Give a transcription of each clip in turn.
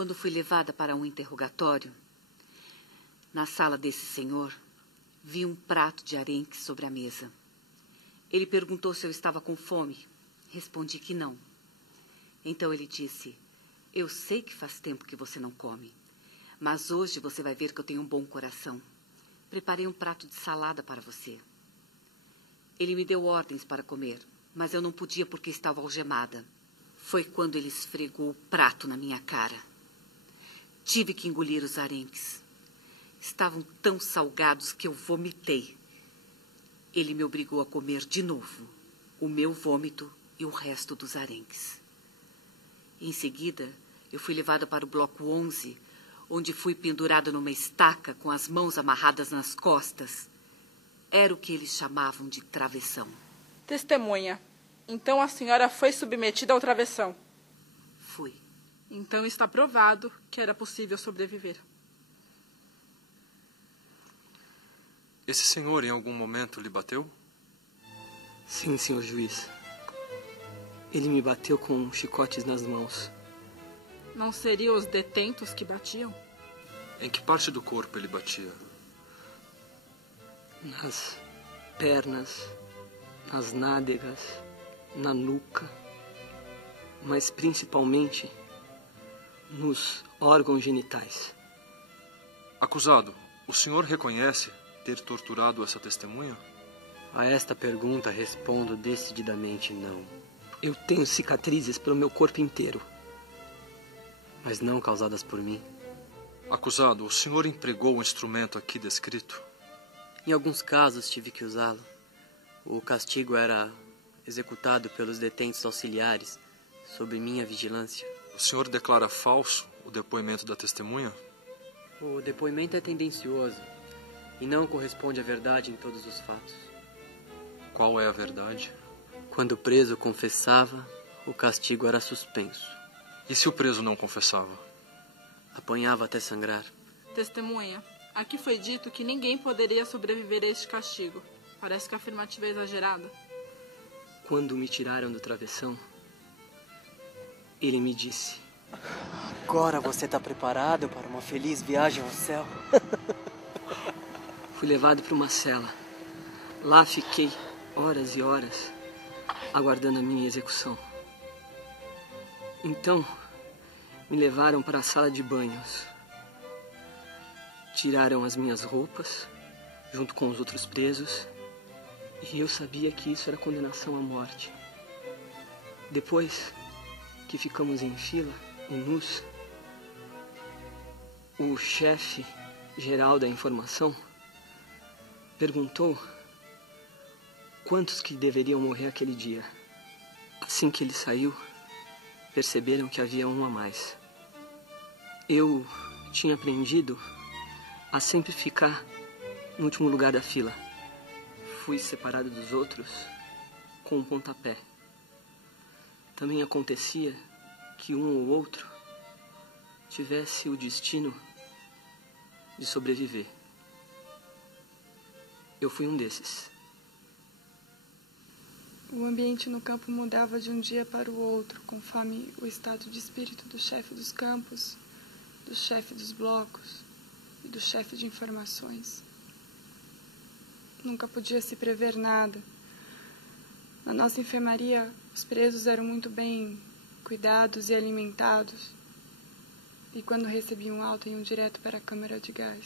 Quando fui levada para um interrogatório, na sala desse senhor, vi um prato de arenque sobre a mesa. Ele perguntou se eu estava com fome. Respondi que não. Então ele disse: eu sei que faz tempo que você não come, mas hoje você vai ver que eu tenho um bom coração. Preparei um prato de salada para você. Ele me deu ordens para comer, mas eu não podia porque estava algemada. Foi quando ele esfregou o prato na minha cara. Tive que engolir os arenques. Estavam tão salgados que eu vomitei. Ele me obrigou a comer de novo o meu vômito e o resto dos arenques. Em seguida, eu fui levada para o bloco 11, onde fui pendurada numa estaca com as mãos amarradas nas costas. Era o que eles chamavam de travessão. Testemunha, então a senhora foi submetida ao travessão? Fui. Então está provado que era possível sobreviver. Esse senhor em algum momento lhe bateu? Sim, senhor juiz. Ele me bateu com chicotes nas mãos. Não seriam os detentos que batiam? Em que parte do corpo ele batia? Nas pernas, nas nádegas, na nuca, mas principalmente nos órgãos genitais. Acusado, o senhor reconhece ter torturado essa testemunha? A esta pergunta respondo decididamente não. Eu tenho cicatrizes pelo meu corpo inteiro, mas não causadas por mim. Acusado, o senhor empregou o instrumento aqui descrito? Em alguns casos tive que usá-lo. O castigo era executado pelos detentos auxiliares, sob minha vigilância. O senhor declara falso o depoimento da testemunha? O depoimento é tendencioso e não corresponde à verdade em todos os fatos. Qual é a verdade? Quando o preso confessava, o castigo era suspenso. E se o preso não confessava? Apanhava até sangrar. Testemunha, aqui foi dito que ninguém poderia sobreviver a este castigo. Parece que a afirmativa é exagerada. Quando me tiraram do travessão, ele me disse: agora você está preparado para uma feliz viagem ao céu? Fui levado para uma cela. Lá fiquei horas e horas aguardando a minha execução. Então, me levaram para a sala de banhos. Tiraram as minhas roupas, junto com os outros presos, e eu sabia que isso era condenação à morte. Depois que ficamos em fila, e nus, o chefe geral da informação perguntou quantos que deveriam morrer aquele dia. Assim que ele saiu, perceberam que havia um a mais. Eu tinha aprendido a sempre ficar no último lugar da fila. Fui separado dos outros com um pontapé. Também acontecia que um ou outro tivesse o destino de sobreviver. Eu fui um desses. O ambiente no campo mudava de um dia para o outro, conforme o estado de espírito do chefe dos campos, do chefe dos blocos e do chefe de informações. Nunca podia se prever nada. Na nossa enfermaria, os presos eram muito bem cuidados e alimentados. E quando recebiam alta, iam direto para a câmara de gás.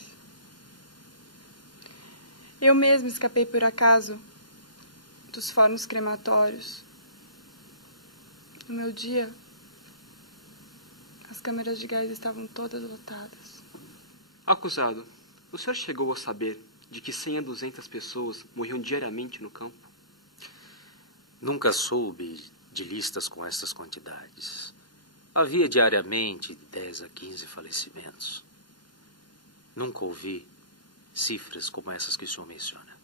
Eu mesma escapei por acaso dos fornos crematórios. No meu dia, as câmeras de gás estavam todas lotadas. Acusado, o senhor chegou a saber de que 100 a 200 pessoas morriam diariamente no campo? Nunca soube de listas com essas quantidades. Havia diariamente 10 a 15 falecimentos. Nunca ouvi cifras como essas que o senhor menciona.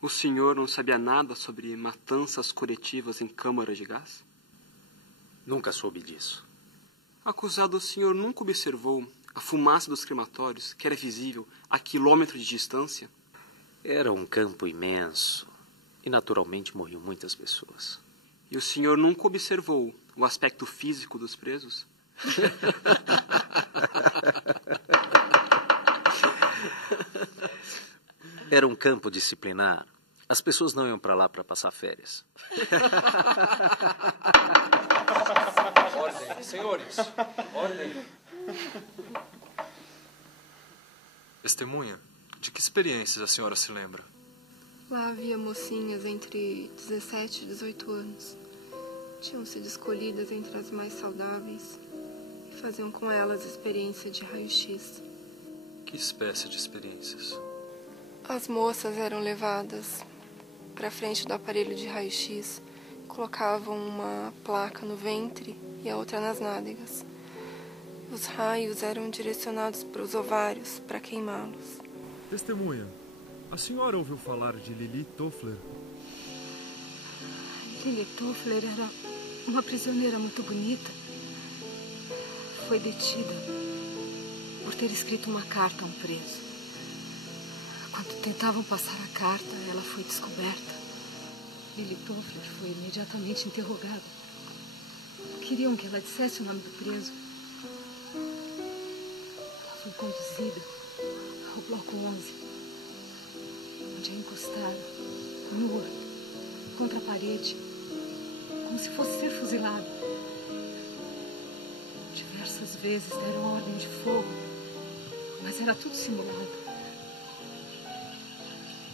O senhor não sabia nada sobre matanças coletivas em câmaras de gás? Nunca soube disso. Acusado, o senhor nunca observou a fumaça dos crematórios, que era visível a quilômetros de distância? Era um campo imenso e naturalmente morriam muitas pessoas. E o senhor nunca observou o aspecto físico dos presos? Era um campo disciplinar. As pessoas não iam para lá para passar férias. Ordem, senhores. Ordem. Testemunha, de que experiências a senhora se lembra? Lá havia mocinhas entre 17 e 18 anos. Tinham sido escolhidas entre as mais saudáveis e faziam com elas experiência de raio-x. Que espécie de experiências? As moças eram levadas para frente do aparelho de raio-x, colocavam uma placa no ventre e a outra nas nádegas. Os raios eram direcionados para os ovários para queimá-los. Testemunha, a senhora ouviu falar de Lili Toffler? Lili Toffler era uma prisioneira muito bonita. Foi detida por ter escrito uma carta a um preso. Quando tentavam passar a carta, ela foi descoberta. Lili Toffler foi imediatamente interrogada. Queriam que ela dissesse o nome do preso. Ela foi conduzida ao bloco 11, onde a encostaram, nua, contra a parede, como se fosse ser fuzilada. Diversas vezes deram ordem de fogo, mas era tudo simulado.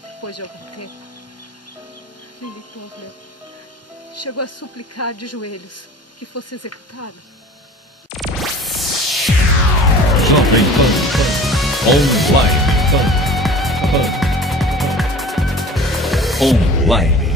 Depois de algum tempo, Lili Toffler chegou a suplicar de joelhos que fosse executada. Jovem Pan Online. Online.